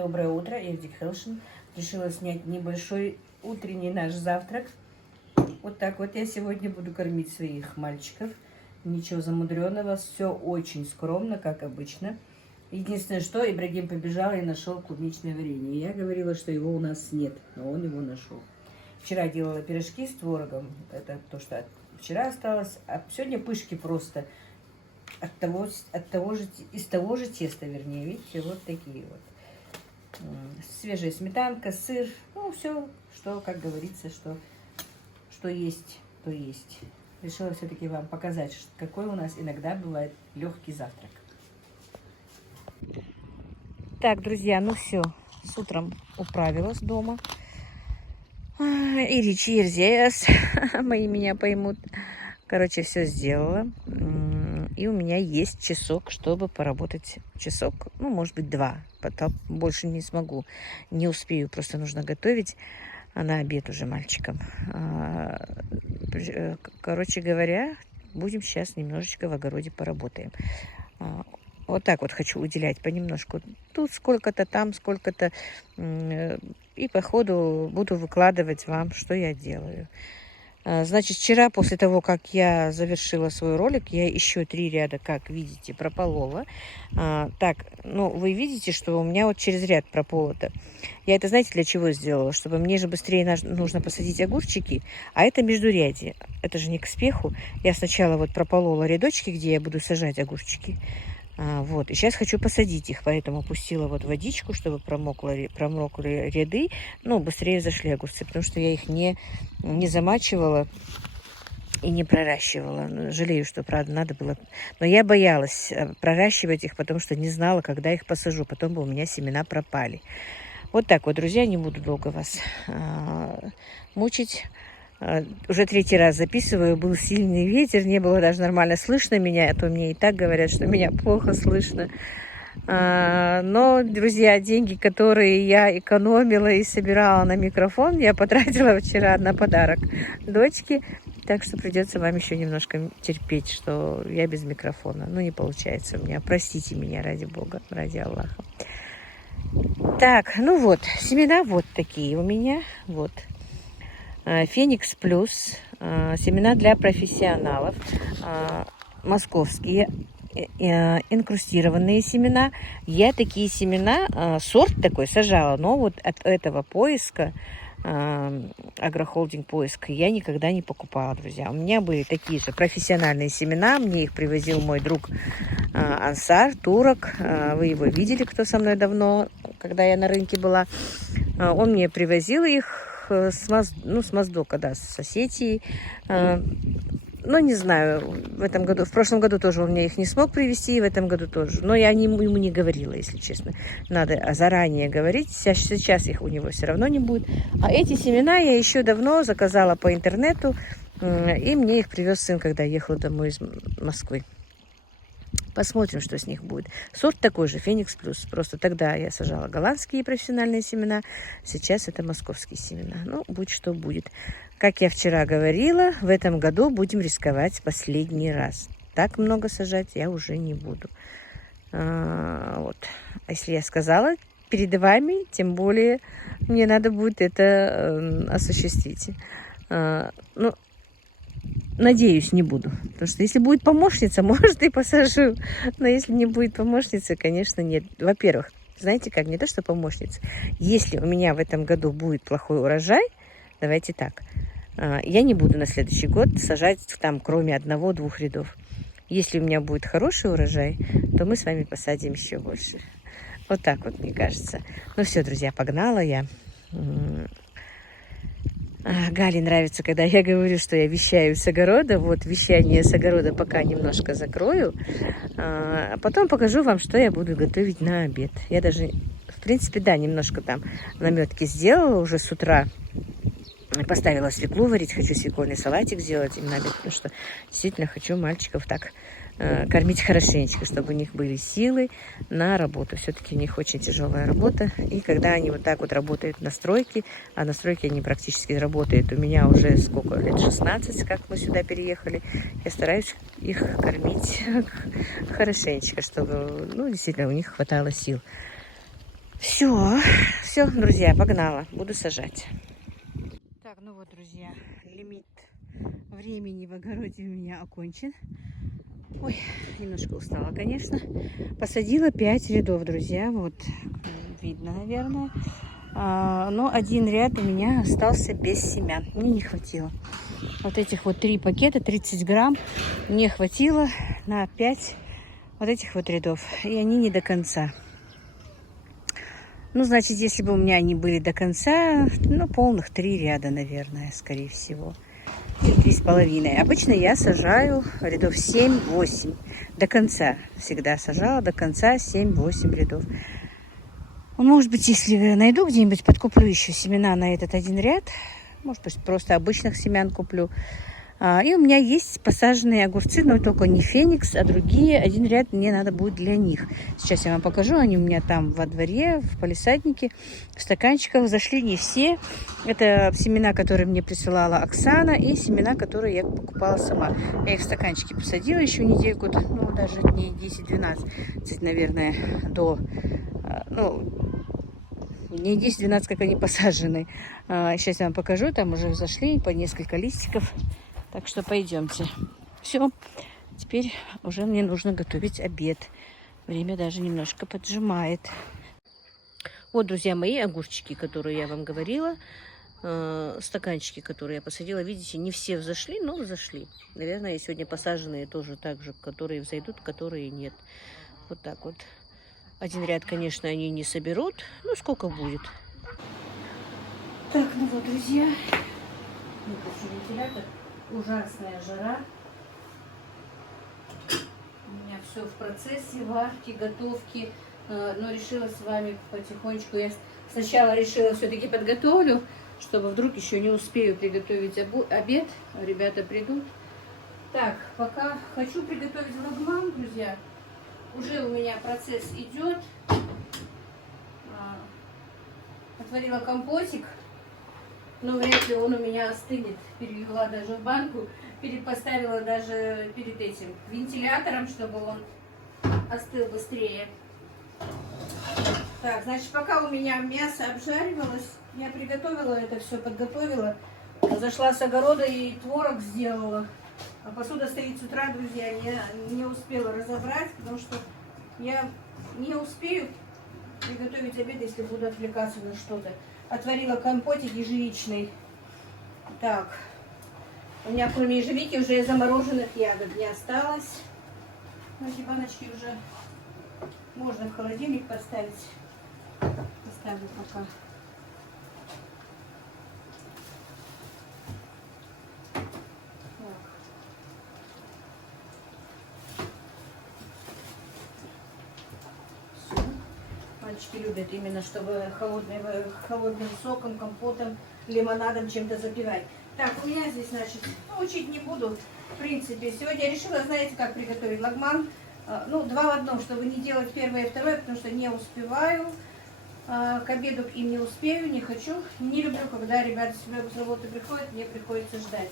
Доброе утро, я Эдик Хелшин. Решила снять небольшой утренний наш завтрак. Вот так вот я сегодня буду кормить своих мальчиков. Ничего замудренного, все очень скромно, как обычно. Единственное, что Ибрагим побежал и нашел клубничное варенье. Я говорила, что его у нас нет, но он его нашел. Вчера делала пирожки с творогом, это то, что вчера осталось, а сегодня пышки просто из того же теста, вернее, видите, вот такие вот. Свежая сметанка, сыр, ну все, что, как говорится, что есть, то есть. Решила все-таки вам показать, какой у нас иногда бывает легкий завтрак. Так, друзья, ну все, с утром управилась дома. И Ерзеяс, мои меня поймут. Короче, все сделала. И у меня есть часок, чтобы поработать. Часок, ну, может быть, 2. Потом больше не смогу. Не успею, просто нужно готовить. А на обед уже мальчикам. Короче говоря, будем сейчас немножечко в огороде поработаем. Вот так вот хочу уделять понемножку. Тут сколько-то, там сколько-то. И по ходу буду выкладывать вам, что я делаю. Значит, вчера, после того, как я завершила свой ролик, я еще 3 ряда, как видите, прополола. Так, ну, вы видите, что у меня вот через ряд прополото. Я это, знаете, для чего сделала? Чтобы мне же быстрее нужно посадить огурчики, а это междурядье. Это же не к спеху. Я сначала вот прополола рядочки, где я буду сажать огурчики. Вот, и сейчас хочу посадить их, поэтому пустила вот водичку, чтобы промокли ряды, ну, быстрее зашли огурцы, потому что я их не замачивала и не проращивала. Жалею, что, правда, надо было, но я боялась проращивать их, потому что не знала, когда их посажу, потом бы у меня семена пропали. Вот так вот, друзья, не буду долго вас мучить. Уже 3-й раз записываю, был сильный ветер, не было даже нормально слышно меня, а то мне и так говорят, что меня плохо слышно. Но, друзья, деньги, которые я экономила и собирала на микрофон, я потратила вчера на подарок дочке, так что придется вам еще немножко терпеть, что я без микрофона. Ну, не получается у меня, простите меня, ради Бога, ради Аллаха. Так, ну вот, семена вот такие у меня, вот. Феникс Плюс, семена для профессионалов, московские инкрустированные семена. Я такие семена, сорт такой сажала, но вот от этого поиска, агрохолдинг поиск, я никогда не покупала, друзья. У меня были такие же профессиональные семена, мне их привозил мой друг Ансар, турок. Вы его видели, кто со мной давно, когда я на рынке была. Он мне привозил их с Моздока, да, с Осетии. Ну, не знаю, в прошлом году тоже он мне их не смог привезти, и в этом году тоже. Но я ему не говорила, если честно. Надо заранее говорить, сейчас их у него все равно не будет. А эти семена я еще давно заказала по интернету, и мне их привез сын, когда ехал домой из Москвы. Посмотрим, что с них будет. Сорт такой же, Феникс Плюс. Просто тогда я сажала голландские профессиональные семена. Сейчас это московские семена. Ну, будь что будет. Как я вчера говорила, в этом году будем рисковать последний раз. Так много сажать я уже не буду. Вот. А если я сказала перед вами, тем более мне надо будет это осуществить. Ну, надеюсь, не буду. Потому что если будет помощница, может, и посажу. Но если не будет помощницы, конечно, нет. Во-первых, знаете как, не то, что помощница. Если у меня в этом году будет плохой урожай, давайте так, я не буду на следующий год сажать там, кроме 1-2 рядов. Если у меня будет хороший урожай, то мы с вами посадим еще больше. Вот так вот, мне кажется. Ну все, друзья, погнала я. Гале нравится, когда я говорю, что я вещаю с огорода. Вот вещание с огорода пока немножко закрою. А потом покажу вам, что я буду готовить на обед. Я даже, в принципе, да, немножко там наметки сделала уже с утра. Поставила свеклу варить. Хочу свекольный салатик сделать им на обед, потому что действительно хочу мальчиков так кормить хорошенечко, чтобы у них были силы на работу. Все-таки у них очень тяжелая работа. И когда они вот так вот работают на стройке, а на стройке они практически работают, у меня уже сколько лет, 16, как мы сюда переехали, я стараюсь их кормить хорошенечко, чтобы, ну, действительно, у них хватало сил. Все, друзья, погнала. Буду сажать. Так, ну вот, друзья, лимит времени в огороде у меня окончен. Ой, немножко устала, конечно. Посадила 5 рядов, друзья. Вот, видно, наверное. Но один ряд у меня остался без семян. Мне не хватило. Вот этих вот 3 пакета, 30 грамм, мне хватило на 5 вот этих вот рядов. И они не до конца. Ну, значит, если бы у меня они были до конца, ну, полных 3 ряда, наверное, скорее всего. Или 3,5. Обычно я сажаю рядов 7-8. До конца. Всегда сажала до конца 7-8 рядов. Может быть, если найду где-нибудь, подкуплю еще семена на этот один ряд. Может быть, просто обычных семян куплю. И у меня есть посаженные огурцы, но только не Феникс, а другие. Один ряд мне надо будет для них. Сейчас я вам покажу. Они у меня там во дворе, в палисаднике, в стаканчиках. Зашли не все. Это семена, которые мне присылала Оксана, и семена, которые я покупала сама. Я их в стаканчике посадила еще недельку, ну, даже дней 10-12, наверное, до... не 10-12, как они посажены. Сейчас я вам покажу. Там уже зашли по несколько листиков. Так что пойдемте. Все. Теперь уже мне нужно готовить обед. Время даже немножко поджимает. Вот, друзья, мои огурчики, которые я вам говорила. Стаканчики, которые я посадила. Видите, не все взошли, но взошли. Наверное, сегодня посаженные тоже так же, которые взойдут, которые нет. Вот так вот. Один ряд, конечно, они не соберут. Ну, сколько будет. Так, ну вот, друзья. Вентилятор. Ужасная жара. У меня все в процессе варки, готовки. Но решила с вами потихонечку. Я сначала решила все-таки подготовлю, чтобы вдруг еще не успею приготовить обед. Ребята придут. Так, пока хочу приготовить лагман, друзья. Уже у меня процесс идет. Отварила компотик. Но вряд ли он у меня остынет. Перелила даже в банку. Поставила даже перед этим вентилятором, чтобы он остыл быстрее. Так, значит, пока у меня мясо обжаривалось, я приготовила это все, подготовила. Зашла с огорода и творог сделала. А посуда стоит с утра, друзья, я не успела разобрать, потому что я не успею приготовить обед, если буду отвлекаться на что-то. Отварила компотик ежевичный. Так, у меня кроме ежевики уже замороженных ягод не осталось. Эти баночки уже можно в холодильник поставить. Поставлю пока. Мальчики любят именно, чтобы холодным соком, компотом, лимонадом чем-то запивать. Так, у меня здесь, значит, учить не буду, в принципе. Сегодня я решила, знаете, как приготовить лагман. Ну, 2 в 1, чтобы не делать первое и второе, потому что не успеваю. К обеду им не успею, не хочу. Не люблю, когда ребята себе с работы приходят, мне приходится ждать.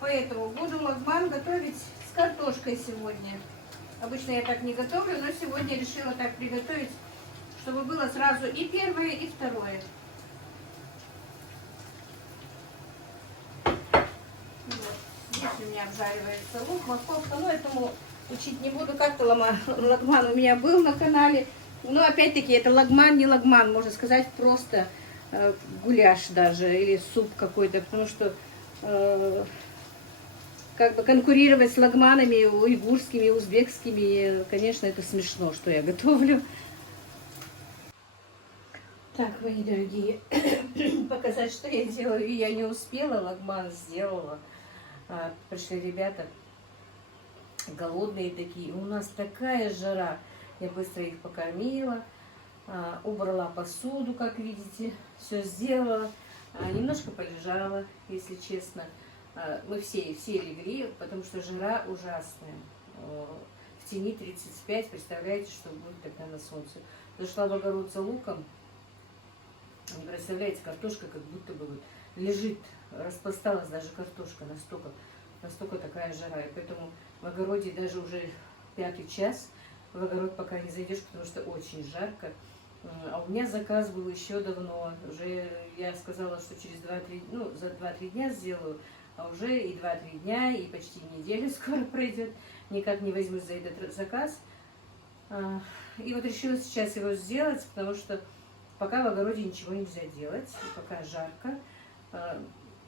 Поэтому буду лагман готовить с картошкой сегодня. Обычно я так не готовлю, но сегодня решила так приготовить, чтобы было сразу и первое, и второе. Вот. Здесь у меня обжаривается лук, морковка, но этому учить не буду. Как-то лагман у меня был на канале. Но опять-таки это лагман, не лагман, можно сказать, просто гуляш даже, или суп какой-то, потому что... как бы конкурировать с лагманами уйгурскими, узбекскими, конечно, это смешно, что я готовлю. Так, мои дорогие, показать, что я делаю, я не успела, лагман сделала. Пришли ребята голодные такие, у нас такая жара. Я быстро их покормила, убрала посуду, как видите, все сделала. Немножко полежала, если честно. Мы все легли, потому что жара ужасная. В тени 35, представляете, что будет тогда на солнце. Зашла в огород за луком. Не представляете, картошка как будто бы вот лежит, распласталась даже картошка, настолько такая жара. И поэтому в огороде даже уже 5-й час в огород пока не зайдешь, потому что очень жарко. А у меня заказ был еще давно. Уже я сказала, что через 2-3, ну, за 2-3 дня сделаю. А уже и 2-3 дня, и почти неделя скоро пройдет. Никак не возьмусь за этот заказ. И вот решила сейчас его сделать, потому что пока в огороде ничего нельзя делать. Пока жарко.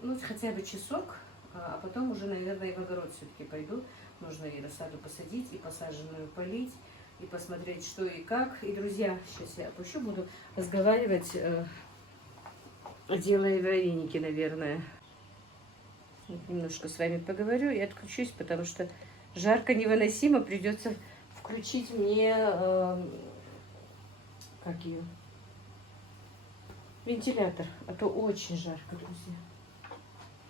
Ну, хотя бы часок. А потом уже, наверное, и в огород все-таки пойду. Нужно и рассаду посадить, и посаженную полить, и посмотреть, что и как. И, друзья, сейчас я опущу, буду разговаривать, делая вареники, наверное. Вот немножко с вами поговорю и отключусь, потому что жарко невыносимо. Придется включить мне, как ее, вентилятор, а то очень жарко, друзья.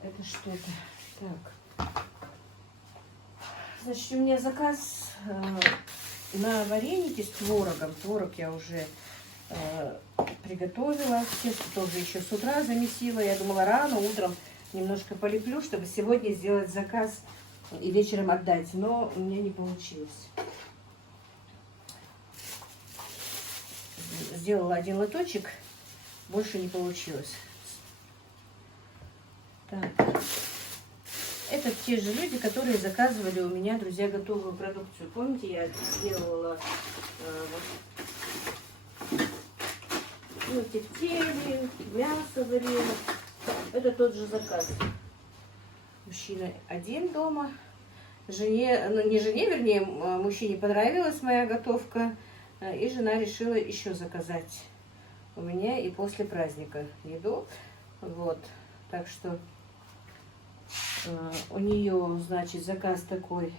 Это что-то. Так. Значит, у меня заказ на вареники с творогом. Творог я уже приготовила. Тесто тоже еще с утра замесила. Я думала, рано, утром немножко полеплю, чтобы сегодня сделать заказ и вечером отдать. Но у меня не получилось. Сделала один лоточек, больше не получилось. Так. Это те же люди, которые заказывали у меня, друзья, готовую продукцию. Помните, я делала тефтели, мясо варила. Это тот же заказ. Мужчина один дома. Жене, ну не жене, вернее, мужчине понравилась моя готовка. И жена решила еще заказать у меня и после праздника еду. Вот. Так что у нее, значит, заказ такой: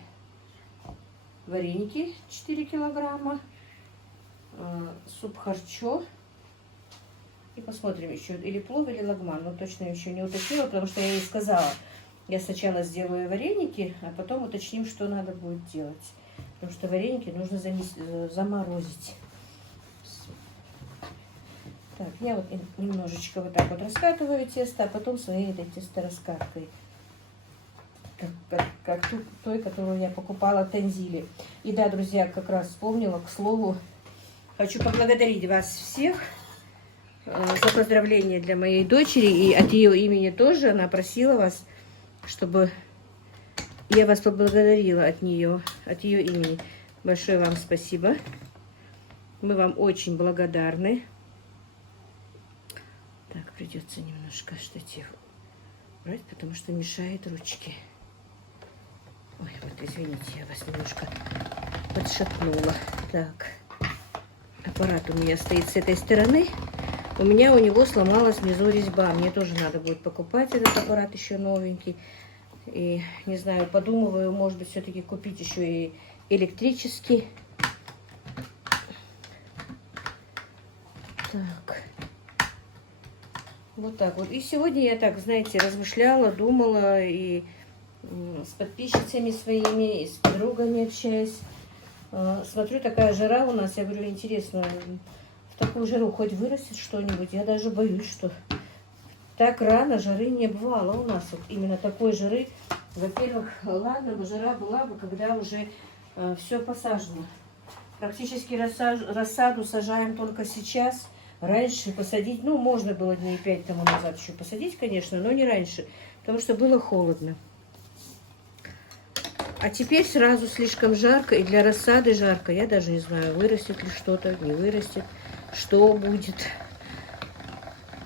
вареники 4 килограмма, суп харчо. И посмотрим еще, или плов, или лагман. Но точно еще не уточнила, потому что я ей сказала, я сначала сделаю вареники, а потом уточним, что надо будет делать. Потому что вареники нужно заморозить. Так, я вот немножечко вот так вот раскатываю тесто, а потом своей этой тестораскаткой. Как той, которую я покупала в Танзиле. И да, друзья, как раз вспомнила, к слову, хочу поблагодарить вас всех за поздравления для моей дочери. И от ее имени тоже она просила вас, чтобы я вас поблагодарила от нее, от ее имени. Большое вам спасибо. Мы вам очень благодарны. Так, придется немножко штатив брать, потому что мешает ручки. Ой, вот извините, я вас немножко подшатнула. Так, аппарат у меня стоит с этой стороны. У него сломалась внизу резьба. Мне тоже надо будет покупать этот аппарат еще новенький. И, не знаю, подумываю, может быть, все-таки купить еще и электрический. Так. Вот так вот. И сегодня я так, знаете, размышляла, думала и с подписчицами своими, и с подругами общаюсь. Смотрю, такая жара у нас. Я говорю, интересно, в такую жару хоть вырастет что-нибудь? Я даже боюсь, что так рано жары не бывало у нас. Вот именно такой жары. Во-первых, ладно бы жара была бы, когда уже все посажено. Практически рассаду сажаем только сейчас. Раньше посадить, ну, можно было дней 5 тому назад еще посадить, конечно, но не раньше, потому что было холодно. А теперь сразу слишком жарко, и для рассады жарко. Я даже не знаю, вырастет ли что-то, не вырастет, что будет.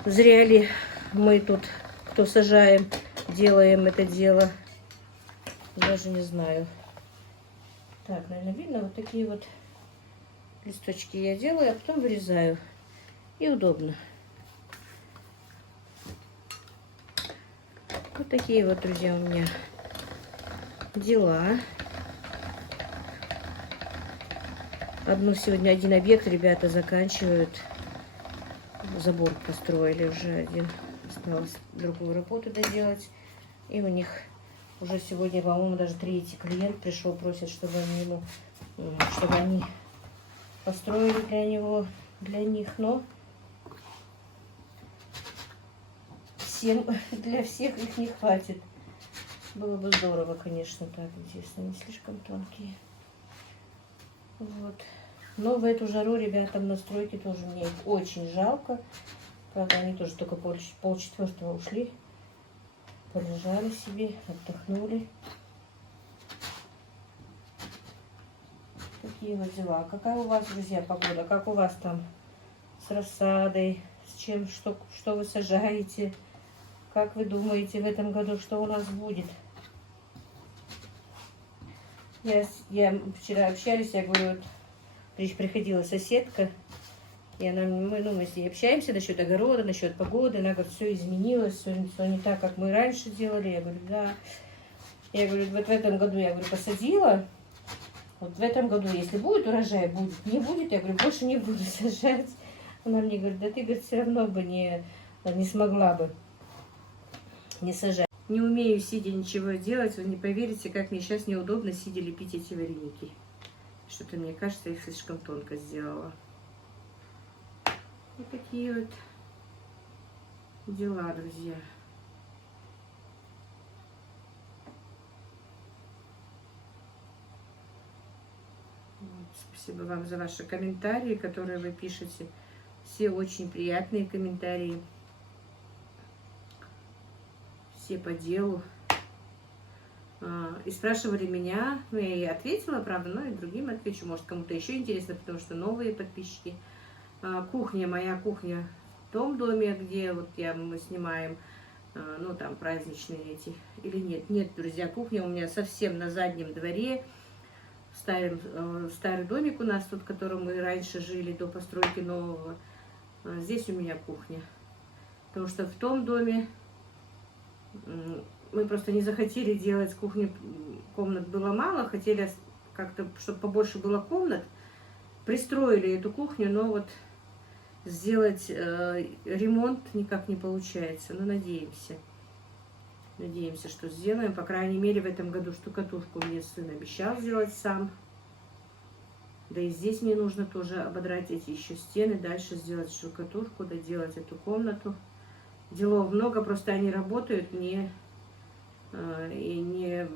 Зря ли мы тут, кто сажаем, делаем это дело. Даже не знаю. Так, наверное, видно, вот такие вот листочки я делаю, а потом вырезаю. И удобно. Вот такие вот, друзья, у меня дела. Один объект ребята заканчивают. Забор построили уже один. Осталось другую работу доделать. И у них уже сегодня, по-моему, даже 3-й клиент пришел, просит, чтобы они построили для них. Но для всех их не хватит. Было бы здорово, конечно, так. Интересно, не слишком тонкие. Вот. Но в эту жару ребятам на стройке тоже мне их очень жалко. Правда, они тоже только полчетвертого ушли. Полежали себе, отдохнули. Такие вот дела. Какая у вас, друзья, погода? Как у вас там с рассадой? С чем, что вы сажаете? Как вы думаете в этом году, что у нас будет? Я вчера общались, я говорю, вот приходила соседка, и мы с ней общаемся насчет огорода, насчет погоды. Она говорит, все изменилось, все не так, как мы раньше делали. Я говорю, да. Я говорю, вот в этом году, я говорю, посадила. Вот в этом году, если будет урожай, будет. Не будет, я говорю, больше не буду сажать. Она мне говорит, да ты, говорит, все равно бы не смогла бы не сажать. Не умею сидя ничего делать, вы не поверите, как мне сейчас неудобно сидя лепить эти вареники. Что-то, мне кажется, я их слишком тонко сделала. Вот такие вот дела, друзья. Спасибо вам за ваши комментарии, которые вы пишете. Все очень приятные комментарии. Все по делу. И спрашивали меня, ну я и ответила, правда, но и другим отвечу. Может, кому-то еще интересно, потому что новые подписчики. Кухня, моя кухня в том доме, где вот мы снимаем, ну там праздничные эти, или нет. Нет, друзья, кухня у меня совсем на заднем дворе. Старый домик у нас тут, в котором мы раньше жили до постройки нового. Здесь у меня кухня. Потому что в том доме мы просто не захотели делать кухню, комнат было мало, хотели как-то, чтобы побольше было комнат. Пристроили эту кухню, но вот сделать ремонт никак не получается. Но надеемся. Надеемся, что сделаем. По крайней мере, в этом году штукатурку мне сын обещал сделать сам. Да и здесь мне нужно тоже ободрать эти еще стены, дальше сделать штукатурку, доделать эту комнату. Делов много, просто они работают, мне и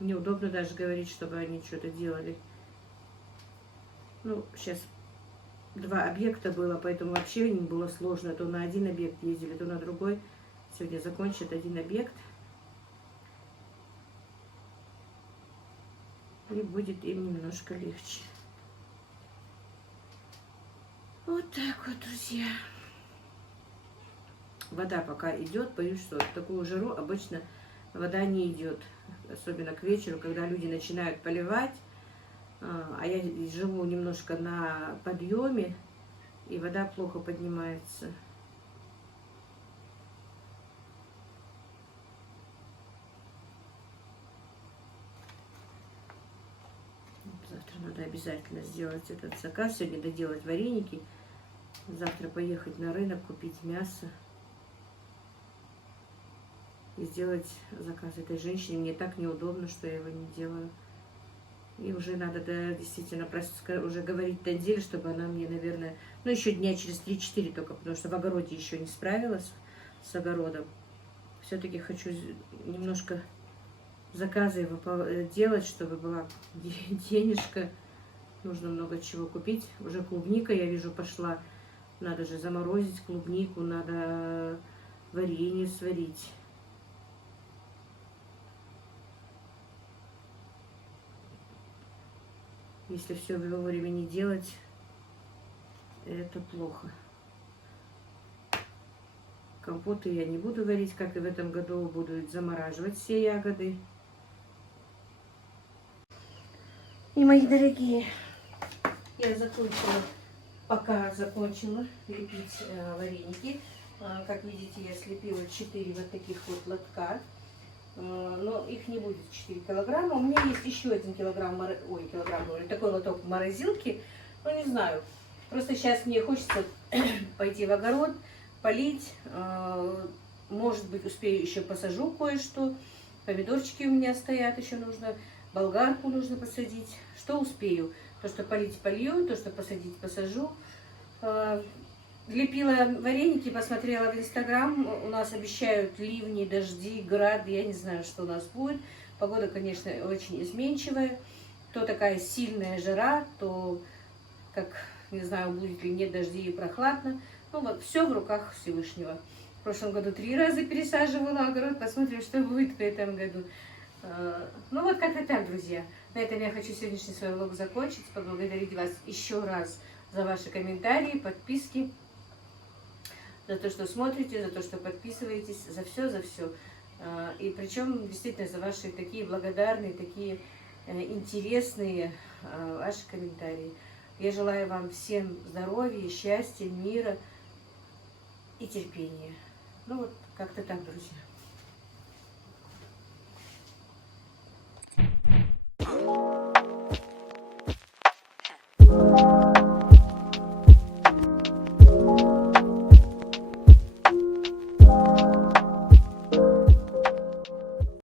неудобно даже говорить, чтобы они что-то делали. Ну, сейчас 2 объекта было, поэтому вообще им было сложно. То на один объект ездили, то на другой. Сегодня закончат 1 объект. И будет им немножко легче. Вот так вот, друзья. Вода пока идет. Боюсь, что в такую жару обычно вода не идет. Особенно к вечеру, когда люди начинают поливать. А я живу немножко на подъеме, и вода плохо поднимается. Завтра надо обязательно сделать этот заказ. Сегодня доделать вареники. Завтра поехать на рынок, купить мясо. И сделать заказ этой женщине. Мне так неудобно, что я его не делаю. И уже надо, да, действительно, просто уже говорить Танзиле, чтобы она мне, наверное, ну, еще дня через 3-4 только, потому что в огороде еще не справилась с огородом. Все-таки хочу немножко заказы делать, чтобы была денежка. Нужно много чего купить. Уже клубника, я вижу, пошла. Надо же заморозить клубнику, надо варенье сварить. Если все вовремя не делать, это плохо. Компоты я не буду варить, как и в этом году, буду замораживать все ягоды. И, мои дорогие, я пока закончила лепить вареники. Как видите, я слепила 4 вот таких вот лотка. Но их не будет 4 килограмма. У меня есть еще 1 килограмм, такой лоток морозилки. Ну, не знаю. Просто сейчас мне хочется пойти в огород, полить. Может быть, успею еще посажу кое-что. Помидорчики у меня стоят, еще нужно. Болгарку нужно посадить. Что успею? То, что полить, полью. То, что посадить, посажу. Лепила вареники, посмотрела в Инстаграм. У нас обещают ливни, дожди, град. Я не знаю, что у нас будет. Погода, конечно, очень изменчивая. то такая сильная жара, то, как, не знаю, будет ли нет дождей и прохладно. Ну вот, все в руках Всевышнего. В прошлом году 3 раза пересаживала огород, посмотрим, что будет в этом году. Ну вот как-то так, друзья. На этом я хочу сегодняшний свой влог закончить, поблагодарить вас еще раз за ваши комментарии, подписки, за то, что смотрите, за то, что подписываетесь, за все, за все. И причем действительно за ваши такие благодарные, такие интересные ваши комментарии. Я желаю вам всем здоровья, счастья, мира и терпения. Ну вот как-то так, друзья.